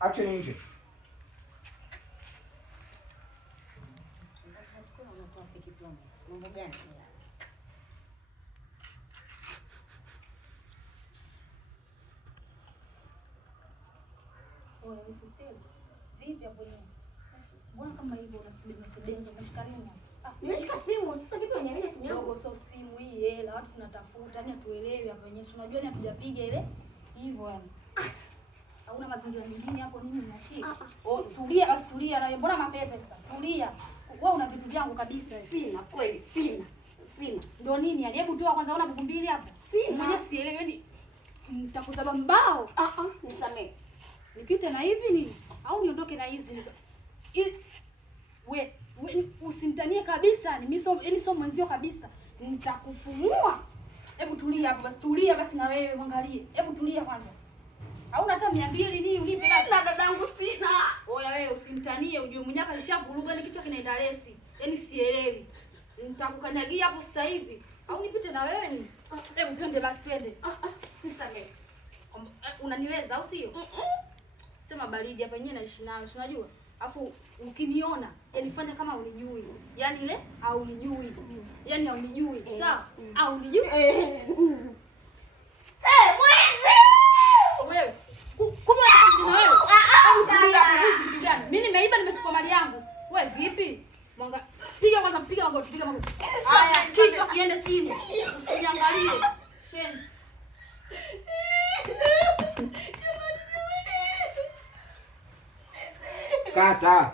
Action nje. Mambo gani? Wewe sister, vipi hapo yeye? Mbona kama hivyo unasebenza umeshika nini? Nimeshika simu. Sasa vipi unaniambia simu yangu? Dogo, sio simu hii hela. Watu tunatafuta, yani hatuelewi hapa wenyewe. Unajua ni hatujapiga ile hivyo yani. Hauna mazingira mengine hapo nini unatia? Oh, tulia basi tulia na mbona mapepe sasa? Tulia. Wewe una vitu vyangu kabisa. Sina kweli, sina. Ndio nini yani? Hebu toa kwanza, una buku mbili hapa. Sina. Mmoja sielewi yani nitakuzaba mbao. Nisamee. Nipite na hivi nini? Au niondoke na hizi? We usinitanie kabisa. Mimi sio mwenzio kabisa. Nitakufumua. Hebu tulia hapo basi, tulia basi na wewe uangalie. Hebu tulia kwanza. Hauna hata 200 nini unipe kazi? Sina dadangu, sina. Oya wewe usimtanie, ujue mwenye hapa nishavuruga ni kitu kinaenda lesi. Yaani sielewi. Nitakukanyagia hapo sasa hivi. Au nipite na wewe ni? Hebu twende basi twende. Nisamee. Unaniweza au sio? Sema baridi hapa yenyewe naishi nayo, si unajua? Alafu ukiniona, yani fanya kama unijui. Yaani ile au unijui. Yaani au unijui. Sawa? Au unijui? Mwizi! Wewe. Kumbe wewe. Tulia hapo, mwizi gani? Mimi nimeiba, nimechukua mali yangu. Wewe vipi? Mwanga piga kwanza, piga magoti. Haya, kichwa kiende chini. Usiniangalie. Shen. Kata.